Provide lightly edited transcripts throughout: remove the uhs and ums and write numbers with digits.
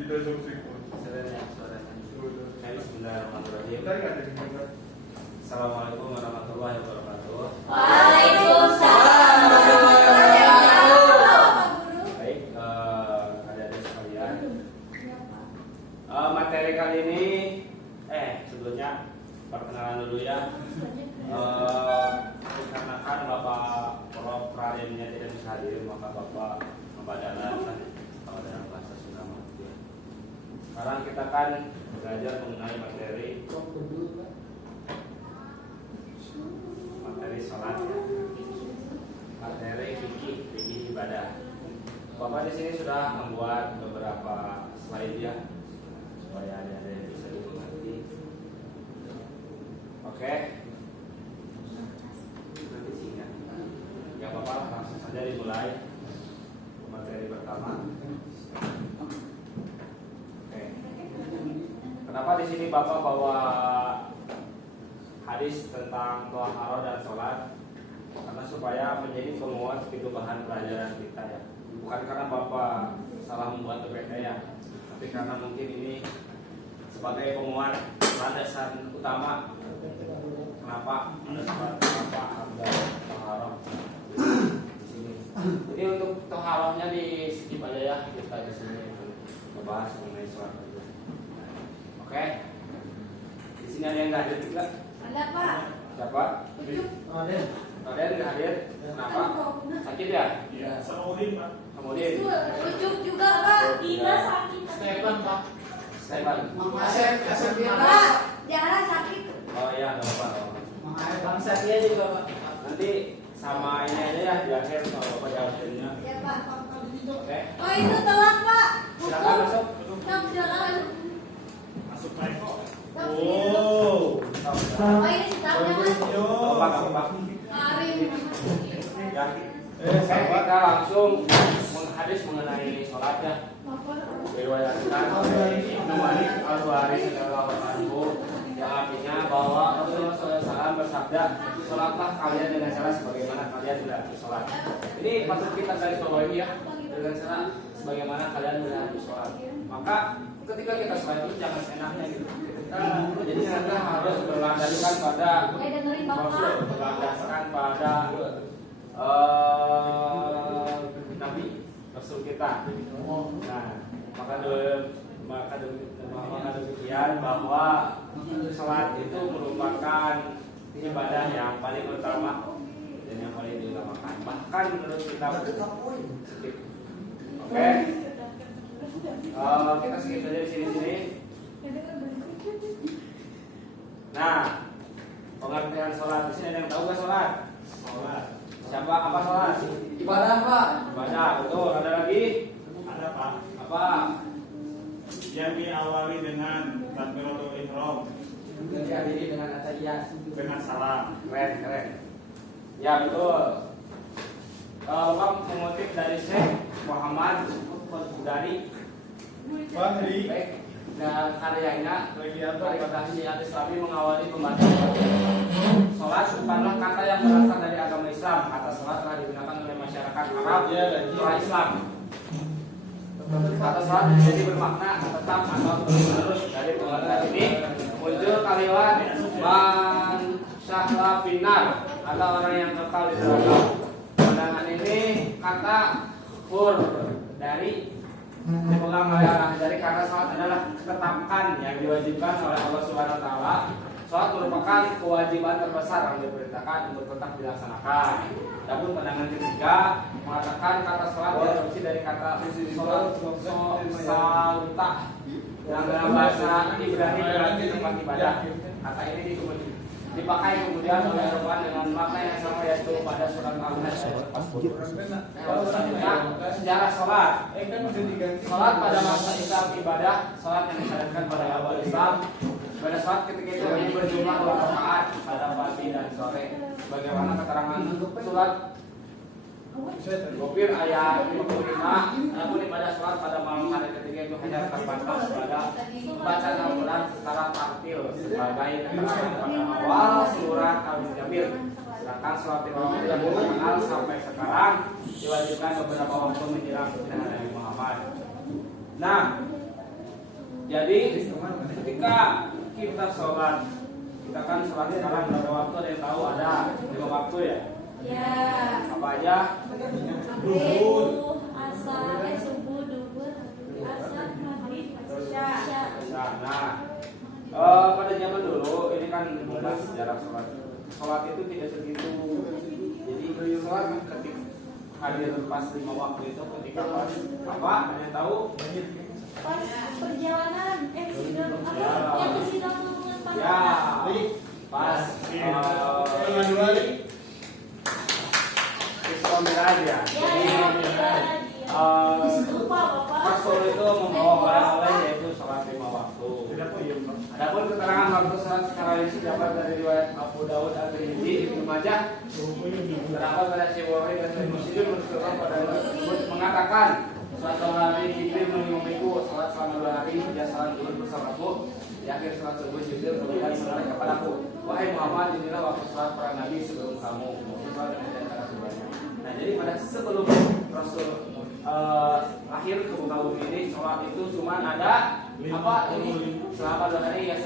Bismillahirrahmanirrahim. Assalamualaikum warahmatullahi wabarakatuh. Waalaikumsalam warahmatullahi wabarakatuh. Baik, adik-adik sekalian. Materi kali ini, sebelumnya perkenalan dulu ya. Dikarenakan Bapak Prof. Radennya tidak bisa hadir, maka Bapak membadalan kalau dalam bahasa Sunda. Sekarang kita akan belajar mengenai materi salat, materi fikih ibadah. Bapak di sini sudah membuat beberapa slide ya, supaya adik-adik bisa dimengerti. Oke. Nanti singkat. Ya Bapak langsung saja dimulai materi pertama. Oke. Kenapa di sini Bapak bawa hadis tentang toharoh dan sholat? Karena supaya menjadi penguat itu bahan pelajaran kita ya. Bukan karena Bapak salah membuat PPT ya, tapi karena mungkin ini sebagai penguat landasan utama kenapa ada sholat, kenapa ada toharoh di sini. Jadi untuk toharohnya di skip aja ya, kita di sini membahas mengenai sholat aja. Oke. Di sini ada yang nggak hadir juga? Ada Pak. Siapa? Raden. Raden nggak hadir? Kenapa? Sakit ya? Iya, Samudin, Pak. Kemudian Ucup juga Pak. Dina sakit. Stefan, Pak. Stefan. Mang Asep, Pak, Jara sakit. Oh iya, nggak apa-apa. Mang Asep, Bang Satya juga, Pak. Nanti sama ini aja ya di akhir kalau Bapak jawabnya. Ya Pak. Oke. Oh itu telat Pak. Silakan masuk. Silakan. Masuk Pak Eko. Oh ini sedangnya Mas. Bapak. Mari. Ya. Kita langsung hadis mengenai sholat ya. Diriwayatkan oleh Ibnu Malik Al-Bukhari radhiyallahu anhu yang artinya bahwa Rasulullah SAW bersabda, sholatlah kalian dengan cara sebagaimana kalian berarti sholat. Ini patut kita garis bawahi ya, dengan cara sebagaimana kalian berarti sholat. Maka ketika kita sholat itu jangan senangnya gitu. Jadi kita harus berlandaskan pada Rasul, berlandaskan pada Nabi Rasul kita. Nah, maka demikian bahwa sholat itu merupakan ibadah yang paling utama dan yang paling diutamakan. Bahkan menurut kita skip. Oke. Kita skip saja di sini. Nah, pengertian sholat di sini ada yang tahu nggak sholat? Sholat. Siapa apa sholat? Ibadah, Pak. Ibadah, betul. Ada lagi? Ada, Pak. Apa? Yang diawali dengan takbiratul ihram, Diakhiri dengan atahiyat. dengan salam. Keren. Ya betul. Bapak mengutip dari Syekh Muhammad dari baik dan karyanya Rekomendasi Al-Islami mengawali pembahasan sholat bukanlah kata yang berasal dari agama Islam. Kata sholat telah digunakan oleh masyarakat Arab setelah Islam. Kata sholat jadi bermakna tetap atau terus-menerus. Dari pengertian ini muncul kalimat man syahla binar, ada orang yang kekal di neraka. Pandangan ini kata hur dari dipegang dari kata sholat adalah ketetapan yang diwajibkan oleh Allah Subhanahu Wa Taala. Sholat merupakan kewajiban terbesar yang diperintahkan untuk tetap dilaksanakan. Namun pandangan ketiga mengatakan kata sholat diadopsi dari kata sholat salta yang dalam bahasa Ibrani berarti tempat ibadah. Kata ini dipakai kemudian oleh Al-Quran dengan makna yang sama yaitu pada surat Al-Hajj. Selanjutnya sejarah sholat. Sholat pada masa Islam ibadah sholat yang disyariatkan pada awal Islam. Pada sholat ketika itu hanya berjumlah 2 rakaat pada pagi dan sore. Bagaimana keterangan surat Gofir ayat 55. Namun ibadah sholat pada malam hari ketika itu hanya terbatas pada bacaan Al-Quran secara tartil sebagai keterangan pada awal surat Al-Mujamil. Sedangkan sholat tarawih yang terkenal sampai sekarang diwajibkan beberapa waktu menjelang kedatangan Nabi Muhammad. Nah, Jadi ketika kita sholat, kita kan sholat sekarang berapa waktu, ada yang tahu? Ada 5 waktu ya? Ya. Apa aja? Subuh, asar, subuh, duhur, asar, maghrib, isya. Nah, pada zaman dulu ini kan membahas sejarah sholat. Sholat itu tidak segitu. Jadi sholat ketika hadir pas 5 waktu itu ketika pas apa? Ada yang tahu? Pas perjalanan, sidang apa? Ya. Yang ke sidang dengan Pak. Ya, pas Isra Mi'raj ya. Jadi Lupa Bapak. Rasul itu membawa oleh-oleh yaitu sholat 5 waktu. Adapun keterangan waktu sholat secara isi dapat dari riwayat Abu Dawud dan Tirmidzi, Ibnu Majah. Terdapat pada Syekh dan Sahih Muslim menunjukkan pada tersebut mengatakan, suatu hari Jibril mengimamiku sholat selama 2 hari, dia sholat dulu bersamaku. Di akhir sholat subuh Jibril kemudian menoleh kepadaku, wahai Muhammad, inilah waktu sholat para nabi sebelum kamu. Nah, jadi pada sebelum Rasul lahir ke muka bumi ini, sholat itu cuma ada apa ini selama 2 hari ya,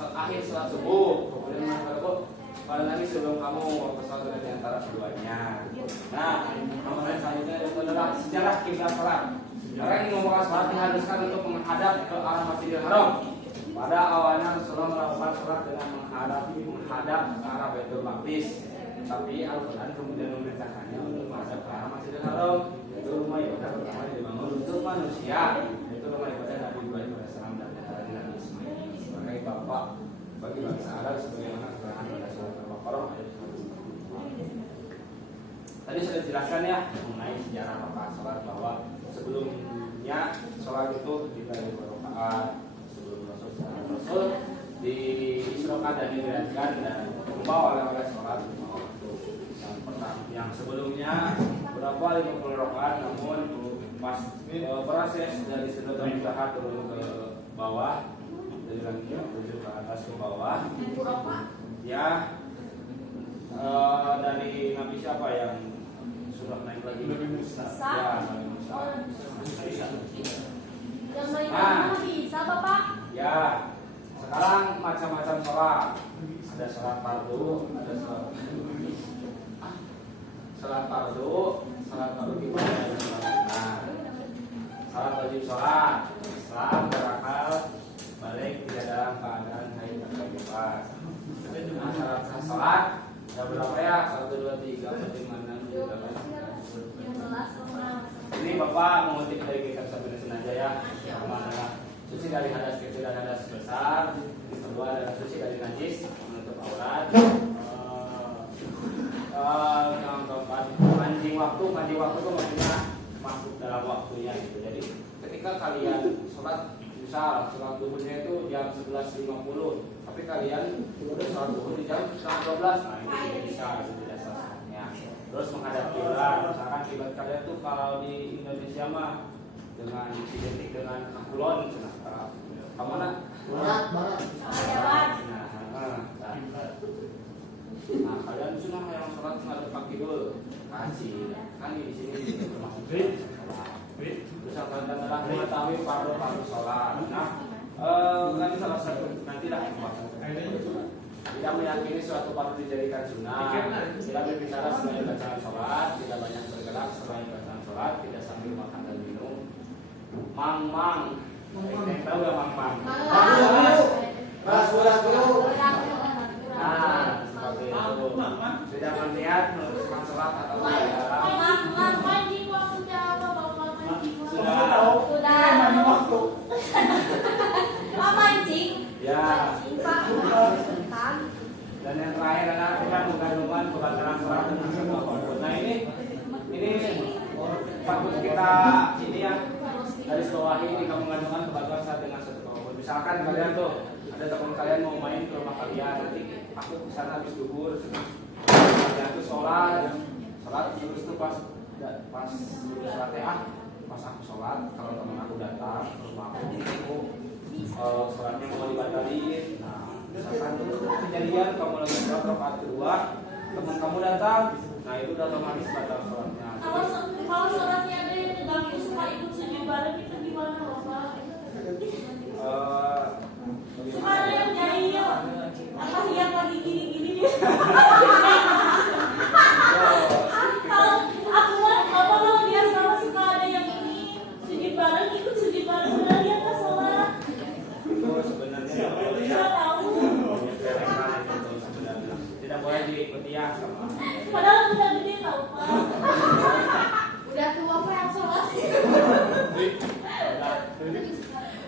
akhir sholat subuh. Kemudian mengatakan pada nabi sebelum kamu waktu sholat di antara keduanya. Nah, kemudian selanjutnya itu adalah sejarah kiblat sholat. Orang yang membahas sholat diharuskan untuk menghadap ke arah Masjidil Haram. Pada awalnya Rasulullah melakukan sholat dengan menghadap ke arah Baitul Maqdis. Tapi Al-Quran kemudian memerintahkannya untuk menghadap ke arah Masjidil Haram. Itu rumah ibadah pertama yang dibangun untuk manusia. Itu rumah ibadah Nabi Ibrahim AS dan Nabi Ismail sebagai bapak bagi bangsa Arab, sebagaimana keterangan pada surat Al-Baqarah ayat 1. Tadi sudah dijelaskan ya mengenai sejarah rakaat sholat, bahwa sebelumnya sholat itu dibagi rakaat sebelum Rasul diisrokan dan diberikan dan membawa oleh sholat 5 waktu. Yang pertama, yang sebelumnya berapa 50 rakaat, namun pas proses dari Sidratul Muntaha turun ke bawah, dari langit menuju ke atas ke bawah, ya dari Nabi siapa yang sudah naik lagi? Ya, Nabi Musa. Yang naik lagi bisa Bapak? Ya, sekarang macam-macam sholat. Ada sholat fardu, ada sholat fardu kifayah, ada sholat sunnah. Sholat wajib sholat, Islam berakal balik tidak dalam keadaan haid atau bebas. Nah, syarat sah sholat ada berapa ya? 1, 2, 3, 4, 5, 6, 7, 8. Ini Bapak mengutip dari kitab Sabil Sunnah ya. Pertama adalah suci dari hadas kecil dan hadas besar. Yang kedua adalah suci dari najis menutup aurat. Yang keempat mancing waktu itu maksudnya masuk dalam waktunya gitu. Jadi ketika kalian sholat, misal sholat duhurnya itu jam 11.50, tapi kalian udah sholat duhur di jam 12, nah itu bisa, itu tidak salahnya. Terus menghadap kiblat, misalkan kiblat kalian tuh kalau di Indonesia mah dengan identik dengan Kulon, kemana? Barat. Nah, kalian cuma yang sholat menghadap kaki dulu, kasih kan di sini termasuk sholat. Terus yang kalian adalah mengetahui fardu sholat. Nah, nanti salah satu nanti lah yang bahas. Tidak meyakini suatu fardu dijadikan sunnah, tidak berbicara selain bacaan sholat, tidak banyak bergerak selain bacaan sholat, tidak sambil makan dan minum. Mang, tahu gak mang? Nah, seperti itu. Tidak berniat meneruskan sholat atau Mancing waktunya apa Bapak? sudah tahu. Pak mancing? Ya. Mancing Pak. Dan yang terakhir adalah kita menggabungkan kebakaran sholat dengan sebuah fardu. Nah ini patut kita ini ya garis bawahi jika menggabungkan kebakaran sholat dengan satu fardu. Misalkan kalian tuh ada teman kalian mau main ke rumah kalian, nanti aku kesana habis duhur, kalian tuh sholat terus tuh pas sholat pas aku sholat, kalau teman aku datang ke rumah aku sholatnya mau dibatalin. Nah, misalkan terus kejadian kamu lagi sholat rakaat kedua, teman kamu datang, nah itu udah otomatis batal sholatnya. Kalau sholatnya ada yang tegangin suka ikut sujud bareng itu gimana Bapak?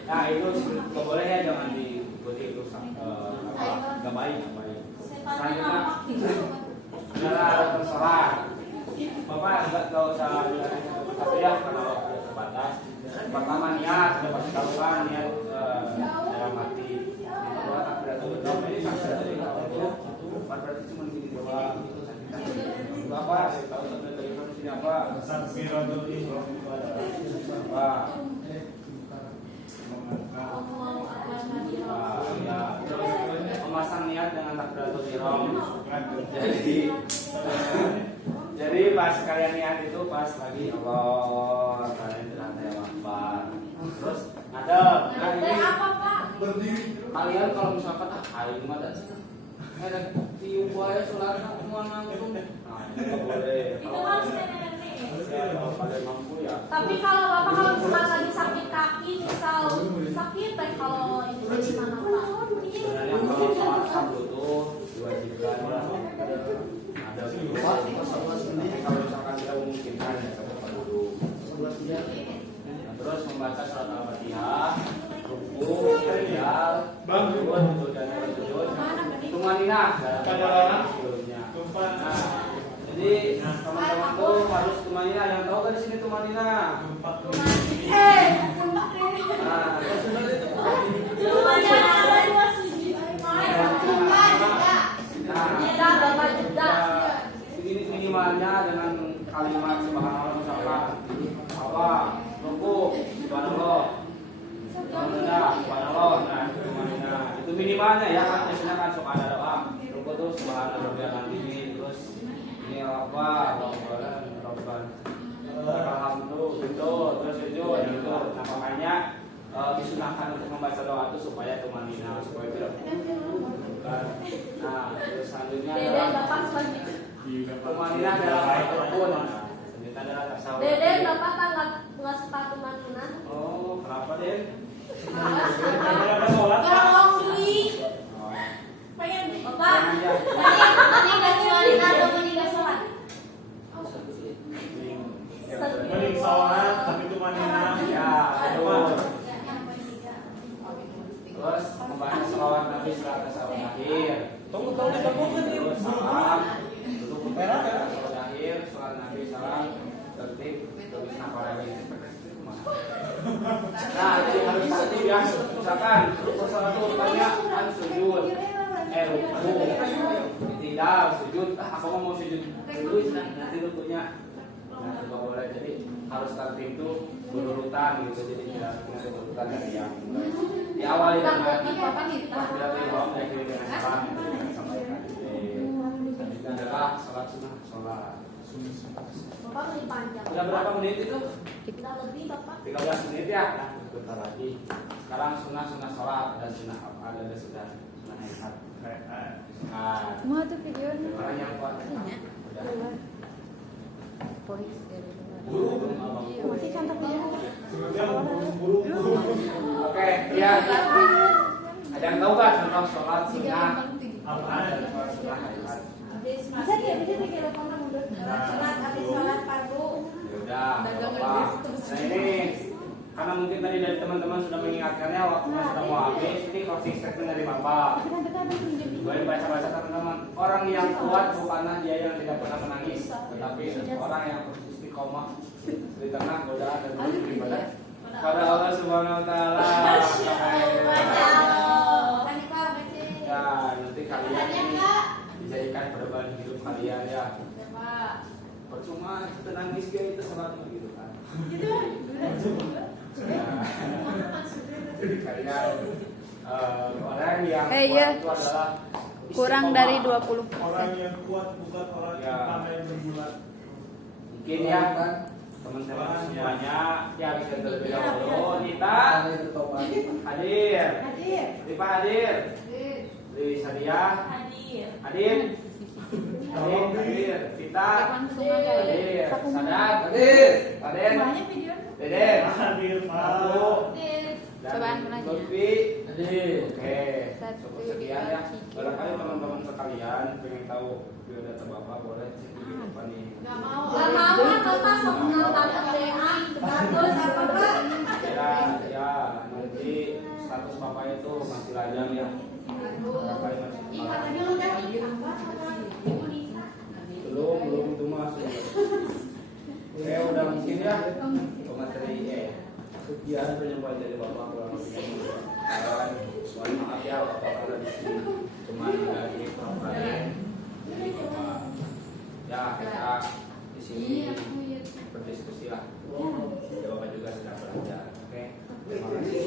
Nah itu nggak boleh ya, jangan diikuti itu nggak baik. Selanjutnya adalah terserah. Bapak nggak usah tapi ya kalau ada terbatas. Pertama niat, sudah pasti tahu kan niat dalam hati. Bahwa takbiratul ihram ini takbiratul ihram itu berarti cuma gini doang. Bapak tahu takbiratul ihram ini apa? Takbiratul ihram itu adalah Apa? Ya, terus memasang niat dengan takbiratul ihram. Jadi pas kalian niat itu pas lagi Allah kalian berkata yang akbar. Terus ngadep. Nah ini apa Pak? kalian kalau misalkan aing mah ada tiup wae salat mana langsung. Nah, ini enggak boleh. Itu harus nenek-nenek. Kalau kalian mampu ya. Tapi kalau misalnya lagi sakit kaki, misal sakit teh kalau itu gimana Pak? Sebenarnya kalau sholat fardu itu diwajibkan ada sholat, tapi kalau misalkan tidak memungkinkan ya coba dulu. Nah, terus membaca surat al-fatihah, ruku, i'tidal, sujud dan sujud. Tumaninah dalam sebelumnya. Nah, jadi teman-teman tuh harus tumaninah. Yang tahu kan di sini tumaninah? Nah, ini minimalnya dengan kalimat subhanallah misalkan apa ruku subhanallah subhanallah nah itu minimalnya ya kan biasanya kan suka ada doa ruku tuh subhanallah nanti terus ini apa robban alhamdulillah gitu terus sujud gitu nah makanya disunahkan untuk membaca doa itu supaya tumanina supaya tidak nah terus selanjutnya adalah tumanina dalam rukun selanjutnya adalah tasawuf. Deden Bapak kan nggak suka tumanina. Oh kenapa Den? ada sholat Pak. Kalau beli pengen Bapak nanti nggak tumanina atau nggak sholat. Mending sholat tapi tumanina Ya aduh. Terus membahas selawat Nabi setelah tasawuf akhir. Terus salam, duduk tasawuf akhir, sholat Nabi salam, tertib, terus lagi. Nah, jadi harus tertib ya. Misalkan salah satu tanya kan sujud, ruku, tidak sujud. Aku mau sujud dulu, nanti rukunya. Nah, juga boleh. Jadi harus tertib itu berurutan gitu. Jadi tidak berurutan dari yang diawali dengan takbiratul ihram dan akhiri dengan salam yang disampaikan. Selanjutnya adalah sholat sunnah sholat. Bapak lebih panjang. Udah berapa menit itu? Kita lebih Bapak. 13 menit ya. Nah, bentar lagi. Sekarang sunnah sholat dan sunnah apa? Ada sudah sunnah hemat. Nah, Mau tuh video nih. orang yang kuat. Udah. Polis dari Buru abang. masih contoh video. Oke, ya. Ada yang tahu nggak tentang sholat sunnah? Apa? Sholat sunnah hemat. Bisa dia telepon mundur. Sholat habis sholat fardu. Ya udah, apa? Nah ini karena mungkin tadi dari teman-teman sudah mengingatkannya waktunya sudah mau habis. Ini closing statement dari Bapak. Boleh baca-baca teman-teman. Orang yang kuat bukanlah dia yang tidak pernah menangis, tetapi orang yang istiqomah di tengah godaan dan beribadah pada Allah Subhanahu Wa Taala. Ya nanti kalian ini dijadikan perban hidup kalian ya. Percuma kita nangis kayak itu salat gitu kan. Jadi kalian orang yang kuat itu adalah kurang dari 20. Orang yang kuat bukan orang yang pandai berbuat. mungkin ya kan teman-teman semuanya yang bisa terlebih dahulu kita hadir Rifa hadir Lis Hadiah hadir kita hadir Sadat hadir Raden Deden Hadir Pak. Cobaan dan lagi. Lutfi hadir oke Satu, cukup sekian ya barangkali teman-teman sekalian pengen tahu biodata Bapak boleh cek di depan nih. Gak mau kan Bapak sok kenal tante DA. Bagus apa Pak? Ya, nanti status Bapak itu masih lajang ya. Bapak masih Katanya udah apa sama Ibu Nisa? belum itu mas. Saya udah mungkin ya pemateri sekian penyampaian dari Bapak kurang lebihnya. Mohon maaf ya Bapak karena di sini cuma dari program. Ya kita di sini berdiskusi lah. Ya, Bapak juga sedang belajar. Oke. Terima kasih.